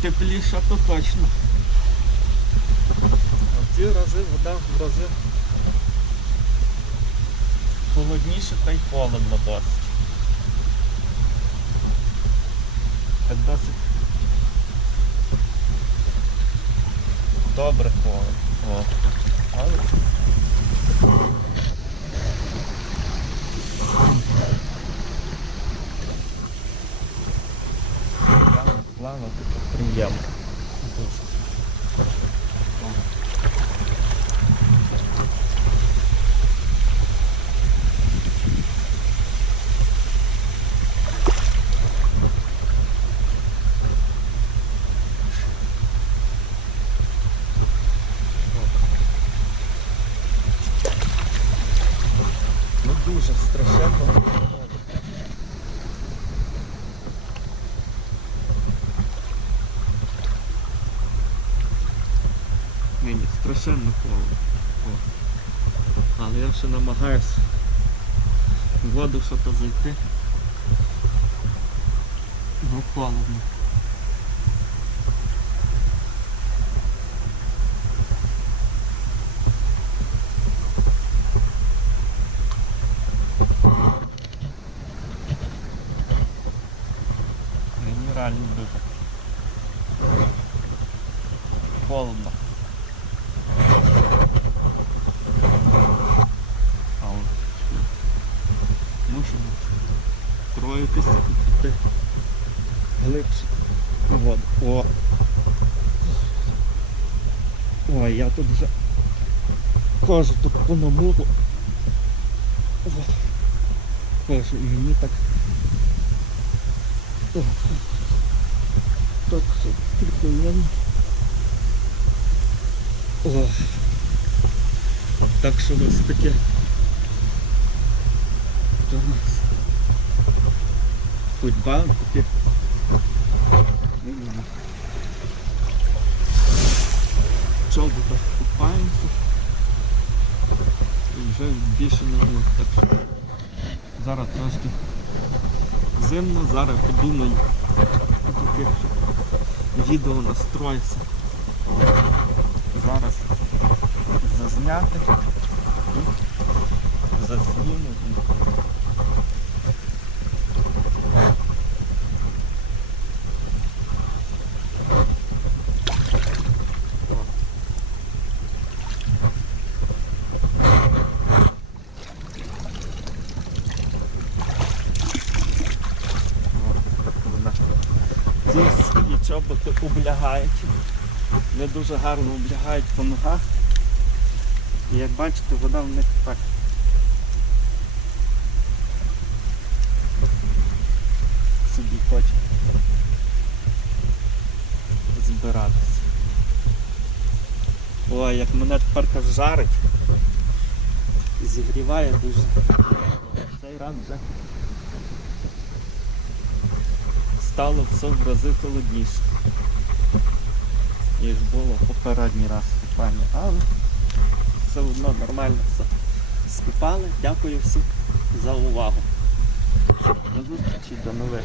тепліша, то точно. А ці рази вода в рази холодніше та й холодно досить. Так досить добре холодно. О. Але Плавно, плавно, таке приємно. Дуже. О. Ну дуже страшенно. Нині страшенно холодно. Але я ще намагаюся в воду що-то зайти. Ну холодно. Мені реально дуже. Холодно. глибше в воду. О. Ой, я тут вже хожу тут по намуру. От. Хожу, і мені так. О. Так все приємно. О. Так що ось таке. Що в нас? Ходьба таке. М. В чоботах купаємося. І вже більше не. Так що зараз трошки зимно, зараз подумаю. Щоб відео настроїться. Зараз зазняти зазніму. і Вона. Ці свої чоботи облягають. Не дуже гарно облягають по ногах. І як бачите, вода в них так. Собі хоче збиратися. Ой, як мене тепер жарить. Зігріває дуже. Цей раз вже стало все в рази холодніше, ніж було попередній раз купання. Але все одно нормально все скупали. Дякую всім за увагу. До зустрічі, до нових.